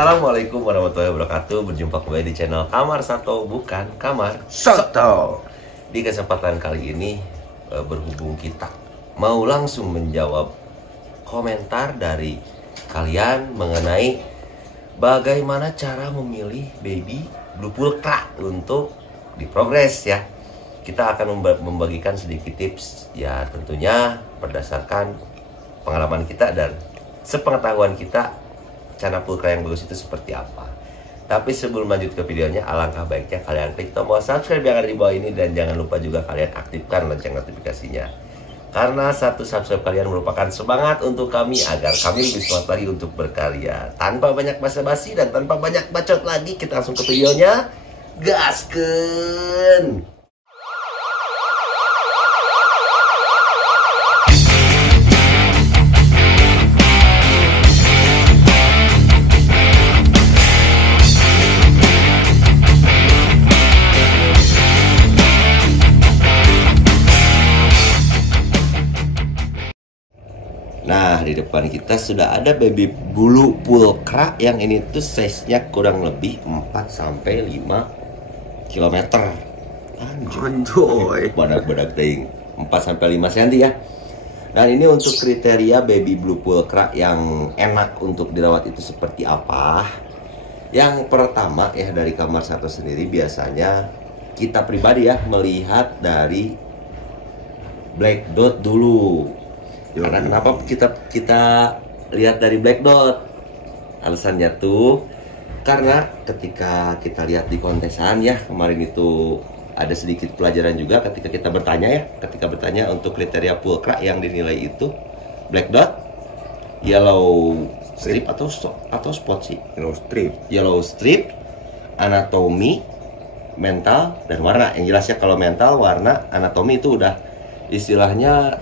Assalamualaikum warahmatullahi wabarakatuh. Berjumpa kembali di channel Kamar Sato, bukan Kamar Soto. Di kesempatan kali ini berhubung kita mau langsung menjawab komentar dari kalian mengenai bagaimana cara memilih baby blue pulkra untuk diprogres ya. Kita akan membagikan sedikit tips ya, tentunya berdasarkan pengalaman kita dan sepengetahuan kita cara pulkra yang bagus itu seperti apa. Tapi sebelum lanjut ke videonya, alangkah baiknya kalian klik tombol subscribe yang ada di bawah ini, dan jangan lupa juga kalian aktifkan lonceng notifikasinya, karena satu subscribe kalian merupakan semangat untuk kami agar kami lebih semangat lagi untuk berkarya. Tanpa banyak basa-basi dan tanpa banyak bacot lagi, kita langsung ke videonya. Gaskeun! Nah, di depan kita sudah ada baby blue pulkra yang ini tuh size-nya kurang lebih 4-5 km. Anjoy. Badak-badak ting 4-5 cm ya. Dan ini untuk kriteria baby blue pulkra yang enak untuk dirawat itu seperti apa? Yang pertama ya, dari Kamar Sato sendiri biasanya kita pribadi ya melihat dari black dot dulu. Karena kenapa kita lihat dari black dot? Alasannya tuh karena ketika kita lihat di kontesan ya, kemarin itu ada sedikit pelajaran juga ketika kita bertanya ya, ketika bertanya untuk kriteria pulkra yang dinilai itu black dot, yellow strip atau spot sih? Yellow strip, anatomi, mental, dan warna. Yang jelas ya, kalau mental, warna, anatomi itu udah istilahnya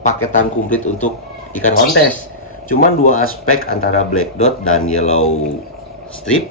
paketan komplit untuk ikan kontes. Cuman dua aspek antara black dot dan yellow strip,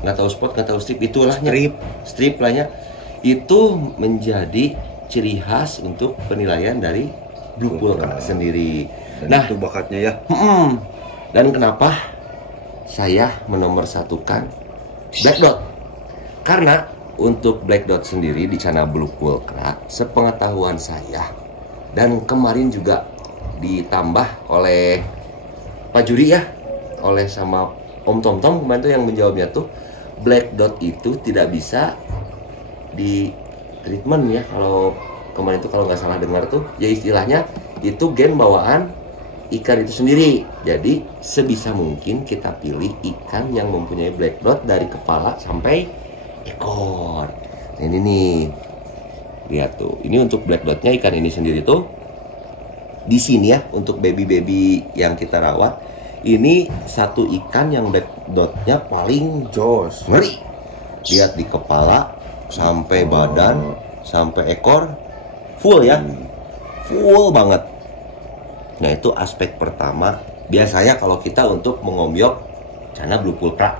nggak tahu spot, nggak tahu strip, itulah strip lahnya, itu menjadi ciri khas untuk penilaian dari blue pulkra sendiri. Dan nah, itu bakatnya ya. Dan kenapa saya menomorsatukan black dot? Karena untuk black dot sendiri di channel blue pulkra, sepengetahuan saya dan kemarin juga ditambah oleh Pak Juri ya, oleh sama Om Tom Tom kemarin tuh yang menjawabnya tuh, black dot itu tidak bisa di treatment ya. Kalau kemarin itu kalau nggak salah dengar tuh ya, istilahnya itu gen bawaan ikan itu sendiri. Jadi sebisa mungkin kita pilih ikan yang mempunyai black dot dari kepala sampai ekor. Nah, ini nih, lihat tuh, ini untuk black dotnya ikan ini sendiri tuh di sini ya, untuk baby yang kita rawat ini satu ikan yang black dotnya paling jos, ngeri. Lihat di kepala sampai badan sampai ekor full ya, full banget. Nah, itu aspek pertama biasanya kalau kita untuk mengombyok cana blue pulkra.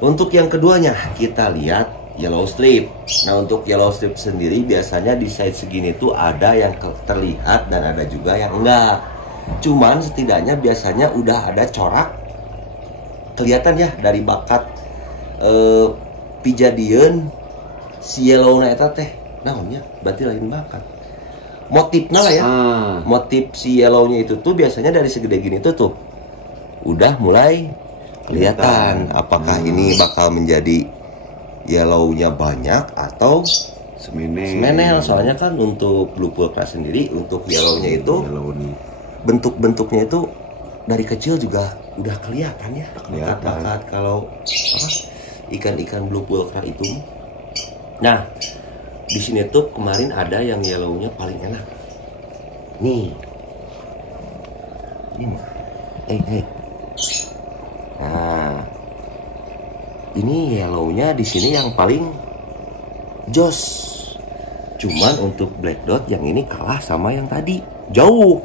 Untuk yang keduanya kita lihat yellow strip. Nah, untuk yellow strip sendiri biasanya di side segini tuh ada yang terlihat dan ada juga yang enggak. Cuman setidaknya biasanya udah ada corak kelihatan ya dari bakat pijadieun si yellow na eta teh. Naonnya? Berarti lain bakat. Motifnya lah ya. Motif si yellow-nya itu tuh biasanya dari segede gini tuh udah mulai kelihatan apakah ini bakal menjadi yellow-nya banyak atau semenel. Soalnya kan untuk blue pulkra sendiri, untuk yellow-nya itu bentuk-bentuknya itu dari kecil juga udah kelihatan ya. Bakat kalau ikan-ikan blue pulkra itu. Nah, di sini tuh kemarin ada yang yellow-nya paling enak. Nih. Hey. Nah, ini yellow-nya di sini yang paling jos. Cuman untuk black dot yang ini kalah sama yang tadi, jauh.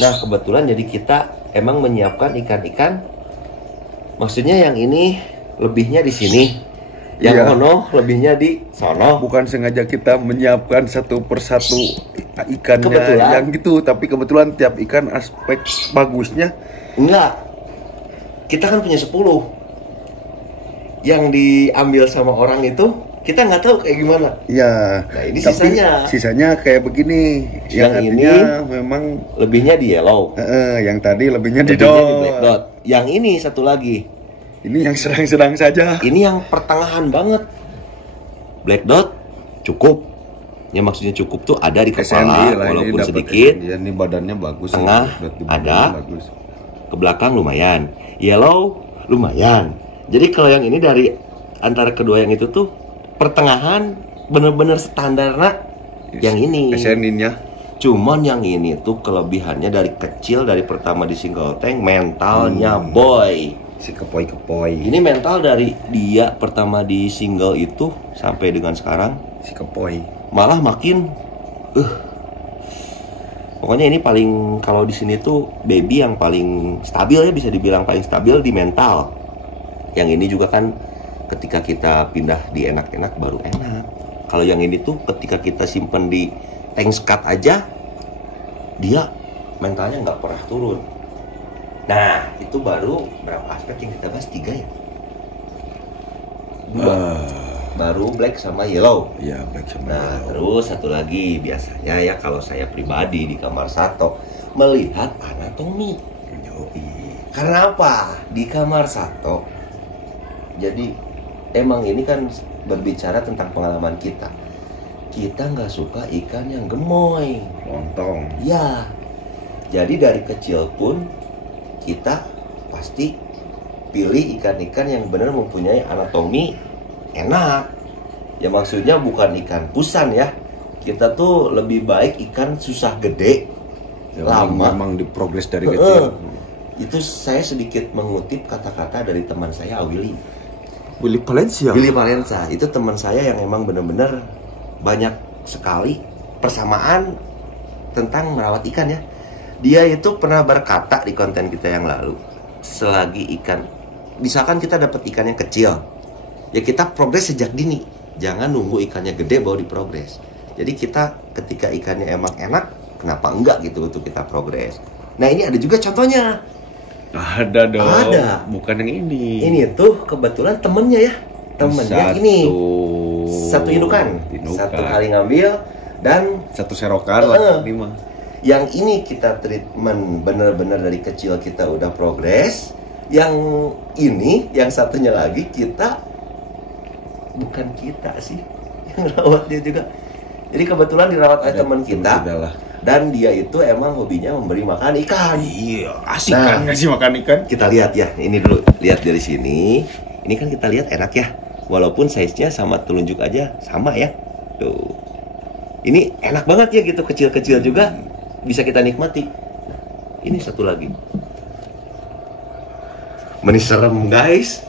Nah, kebetulan jadi kita emang menyiapkan ikan-ikan. Maksudnya yang ini lebihnya di sini, yang sono lebihnya di sono. Bukan sengaja kita menyiapkan satu persatu ikannya kebetulan, yang gitu, tapi kebetulan tiap ikan aspek bagusnya enggak. kita kan punya 10. Yang diambil sama orang itu kita nggak tahu kayak gimana. Ya. Nah ini Tapi sisanya. sisanya kayak begini. Yang ini memang lebihnya di yellow. yang tadi lebihnya di Lebihnya di dot. black dot. Yang ini satu lagi. Ini yang sedang-sedang saja. Ini yang pertengahan banget. Black dot cukup. Yang maksudnya cukup tuh ada di kepala walaupun sedikit. Ini badannya bagus. Tengah ada. Bagus. Ke belakang lumayan. Yellow lumayan. Jadi kalau yang ini dari antara kedua yang itu tuh pertengahan bener-bener standar yang ini. SN-nya. Cuman yang ini tuh kelebihannya dari kecil, dari pertama di single tank mentalnya boy. Si kepoi-kepoi. Ini mental dari dia pertama di single itu sampai dengan sekarang Si kepoi. malah makin pokoknya ini paling, kalau di sini tuh baby yang paling stabil ya, bisa dibilang paling stabil di mental. Yang ini juga kan ketika kita pindah di enak-enak baru enak. Kalau yang ini tuh ketika kita simpen di tank skat aja dia mentalnya nggak pernah turun. Nah itu baru berapa aspek yang kita bahas? 3 ya? 2 baru black sama yellow. Iya, black sama Nah, yellow. terus satu lagi biasanya ya kalau saya pribadi di kamar Sato melihat anatomi. Karena apa? Di kamar Sato. Jadi emang ini kan berbicara tentang pengalaman kita. Kita nggak suka ikan yang gemoy, Lontong. ya. Jadi dari kecil pun kita pasti pilih ikan-ikan yang benar mempunyai anatomi enak. Ya maksudnya bukan ikan pusan ya. Kita tuh lebih baik ikan susah gede, lama. Memang diprogres dari kecil. Itu saya sedikit mengutip kata-kata dari teman saya Willy. Willy Valencia. Willy Valencia itu teman saya yang emang benar-benar banyak sekali persamaan tentang merawat ikan ya. Dia itu pernah berkata di konten kita yang lalu, selagi ikan, misalkan kita dapat ikan yang kecil, ya kita progres sejak dini. Jangan nunggu ikannya gede baru diprogres. Jadi kita ketika ikannya emang enak, kenapa enggak gitu untuk kita progres. Nah ini ada juga contohnya. Ada dong. Ada. Bukan yang ini. Ini tuh kebetulan temennya ya. Temennya ini. Satu indukan. Satu kali ngambil dan satu serokan lah ini mah. Yang ini kita treatment bener-bener dari kecil kita udah progres. Yang ini, yang satunya lagi kita bukan kita sih yang rawat dia juga. Jadi kebetulan dirawat oleh teman kita. Dan dia itu emang hobinya memberi makan ikan. Iya, asik kan ngasih makan ikan. Kita lihat ya, ini dulu. Lihat dari sini. Ini kan kita lihat enak ya. Walaupun size-nya sama telunjuk aja sama ya. Tuh. Ini enak banget ya gitu, kecil-kecil juga bisa kita nikmati. Ini satu lagi. Manis serem guys.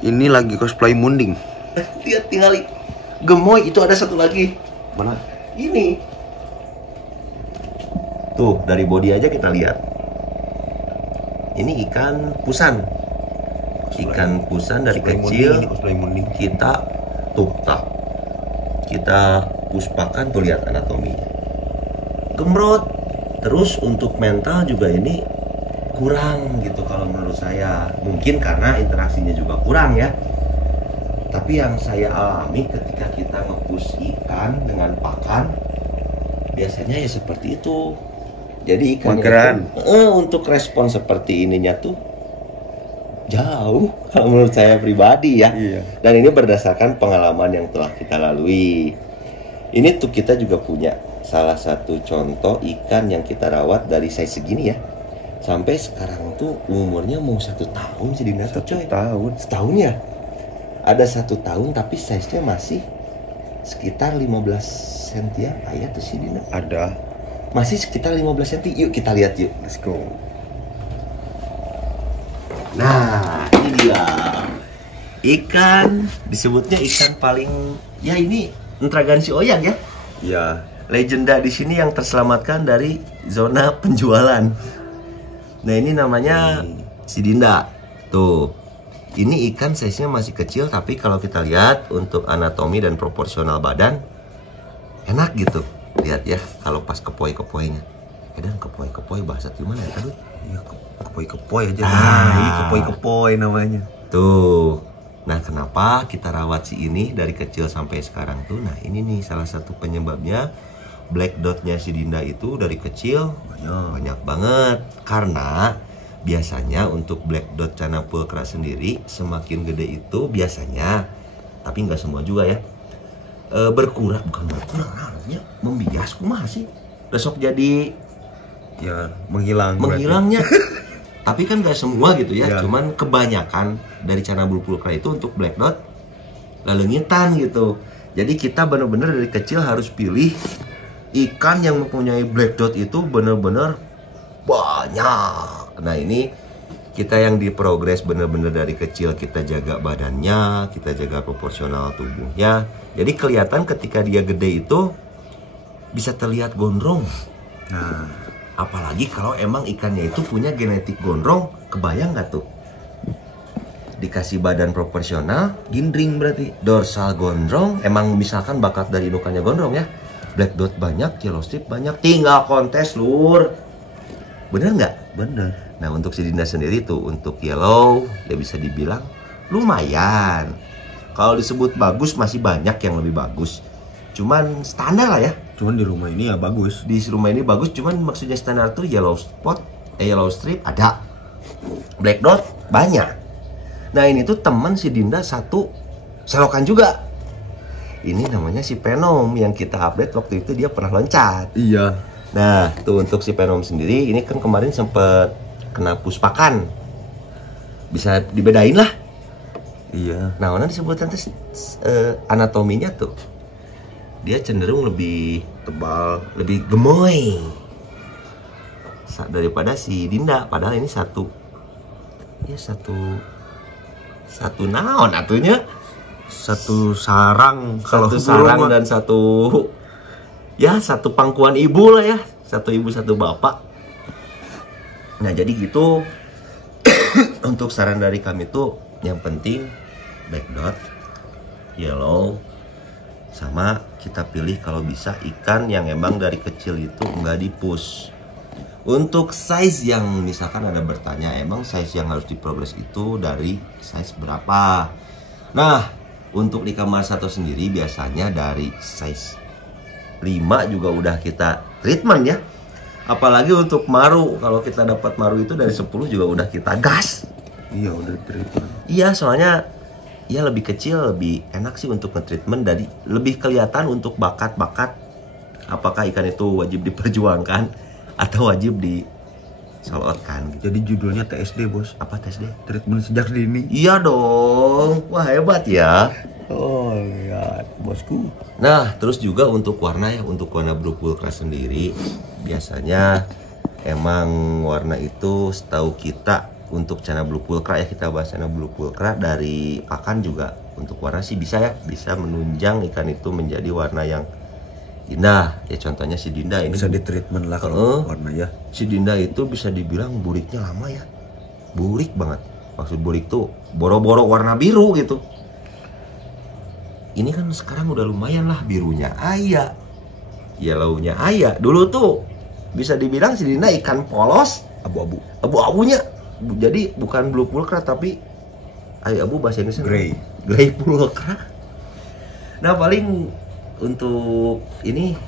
Ini lagi cosplay munding. Lihat tinggal gemoy, itu ada satu lagi. Mana? Ini. Tuh, dari body aja kita lihat. Ini ikan pusan. Ikan pusan dari kecil kita tuktak. Kita puspakan, tuh lihat anatominya. Gemrot. Terus untuk mental juga ini kurang gitu kalau menurut saya. Mungkin karena interaksinya juga kurang ya. Tapi yang saya alami ketika kita nge-push ikan dengan pakan, biasanya ya seperti itu. Jadi ikan untuk respon seperti ininya tuh jauh kalau menurut saya pribadi ya. Iya. Dan ini berdasarkan pengalaman yang telah kita lalui. Ini tuh kita juga punya salah satu contoh ikan yang kita rawat dari size segini ya. Sampai sekarang tuh umurnya mau 1 tahun jadi natu coy. Setahun ya. Ada 1 tahun tapi size-nya masih sekitar 15 cm ya tuh si Dina. Ada. Masih sekitar 15 cm. Yuk kita lihat yuk. Let's go. Nah, ini dia. Ikan disebutnya ikan paling ya ini Intragansi Oyang ya. Ya. Legenda di sini yang terselamatkan dari zona penjualan. Nah, ini namanya si Dinda. Tuh. Ini ikan size-nya masih kecil tapi kalau kita lihat untuk anatomi dan proporsional badan enak gitu. Lihat ya kalau pas kepoi-kepoinya. dan kepoi-kepoi bahasa gimana ya aduh. Iya, kepoi-kepoi aja. Ah. Ini kepoi-kepoi namanya. Tuh. Nah, kenapa kita rawat si ini dari kecil sampai sekarang tuh? Nah, ini nih salah satu penyebabnya. Black dotnya si Dinda itu dari kecil banyak banget. Karena biasanya untuk black dot cana pulkra sendiri semakin gede itu biasanya, tapi nggak semua juga ya, bukan berkurang namanya, membias kumaha sih? Besok jadi Ya, menghilangnya. Tapi kan nggak semua gitu ya, Ya. cuman kebanyakan dari cana blue pulkra itu untuk black dot lalengitan gitu. Jadi kita bener-bener dari kecil harus pilih ikan yang mempunyai black dot itu bener-bener banyak. Nah, ini kita yang diprogres bener-bener dari kecil, kita jaga badannya, kita jaga proporsional tubuhnya. Jadi kelihatan ketika dia gede itu bisa terlihat gondrong. Nah, Apalagi kalau emang ikannya itu punya genetik gondrong, kebayang nggak tuh? Dikasih badan proporsional, gindring berarti. dorsal gondrong, emang misalkan bakat dari indukannya gondrong ya, black dot banyak, yellow strip banyak, tinggal kontes lur. Bener nggak? Bener. Nah, untuk si Dinda sendiri tuh, untuk yellow ya bisa dibilang lumayan. Kalau disebut bagus masih banyak yang lebih bagus. Cuman standar lah ya. Cuman di rumah ini ya bagus. Di rumah ini bagus, cuman maksudnya standar tuh yellow spot, yellow strip ada. Black dot banyak. Nah, ini tuh teman si Dinda satu selokan juga. Ini namanya si Venom yang kita update waktu itu dia pernah loncat. Iya. Nah, tuh untuk si Venom sendiri ini kan kemarin sempet kena puspakan. Bisa dibedain lah. Iya. Nah, mana disebutkan tuh anatominya tuh. Dia cenderung lebih tebal, lebih gemoy daripada si Dinda. Padahal ini satu naon atunya. Satu sarang. Kalau Satu sarang burung mah. dan satu pangkuan ibu lah ya. Satu ibu satu bapak. Nah, jadi gitu. Untuk saran dari kami tuh yang penting black dot, yellow, sama kita pilih kalau bisa ikan yang emang dari kecil itu nggak di-push. Untuk size yang misalkan ada bertanya, emang size yang harus diprogres itu dari size berapa? Nah, untuk di kamar satu sendiri biasanya dari size 5 juga udah kita treatment ya. Apalagi untuk maru, kalau kita dapat maru itu dari 10 juga udah kita gas. Iya, udah treatment. Iya, soalnya ya lebih kecil lebih enak sih untuk nge-treatment, dari lebih kelihatan untuk bakat-bakat apakah ikan itu wajib diperjuangkan atau wajib disolotkan gitu. Jadi judulnya TSD, Bos. Apa tes deh? Treatment sejak dini. Iya dong. Wah, hebat ya. Oh, lihat, bosku. Nah, terus juga untuk warna ya, untuk warna blue pulkra sendiri biasanya emang warna itu setahu kita untuk cana blue pulkra ya, kita bahas cana blue pulkra dari pakan juga untuk warna sih bisa ya, bisa menunjang ikan itu menjadi warna yang indah. Ya contohnya si Dinda ini Bisa di treatment lah kalau warna ya. si Dinda itu bisa dibilang buriknya lama ya, burik banget. Maksud burik tuh boro-boro warna biru gitu. Ini kan sekarang udah lumayan lah, birunya aya, yellownya aya. Dulu tuh bisa dibilang si Dinda ikan polos, Abu-abu. abu-abunya. Jadi bukan blue pulkra tapi abu bahasa Inggrisnya gray pulkra. Nah, paling untuk ini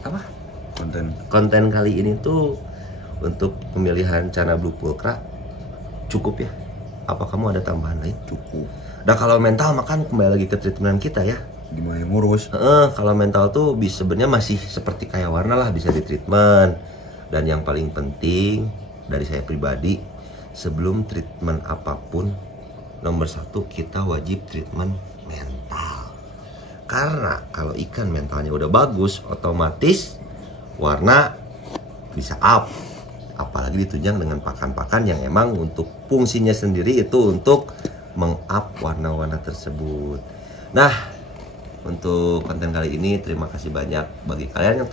apa? Konten kali ini tuh untuk pemilihan cana blue pulkra cukup ya. Apa kamu ada tambahan lain? Cukup. Nah, kalau mental makan kembali lagi ke treatment kita ya. Gimana yang ngurus? Kalau mental tuh sebenarnya masih seperti kayak warna lah, bisa di treatment. Dan yang paling penting dari saya pribadi, sebelum treatment apapun, nomor satu kita wajib treatment mental. Karena kalau ikan mentalnya udah bagus, otomatis warna bisa up. Apalagi ditunjang dengan pakan-pakan yang emang untuk fungsinya sendiri itu untuk meng-up warna-warna tersebut. Nah, untuk konten kali ini terima kasih banyak bagi kalian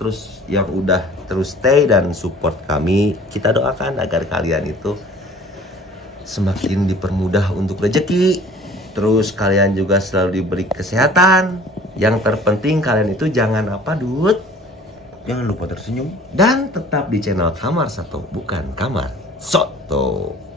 yang udah terus stay dan support kami. Kita doakan agar kalian itu semakin dipermudah untuk rezeki. Terus kalian juga selalu diberi kesehatan. Yang terpenting kalian itu jangan apa, Dut? Jangan lupa tersenyum. Dan tetap di channel Kamar Satu, bukan Kamar Soto.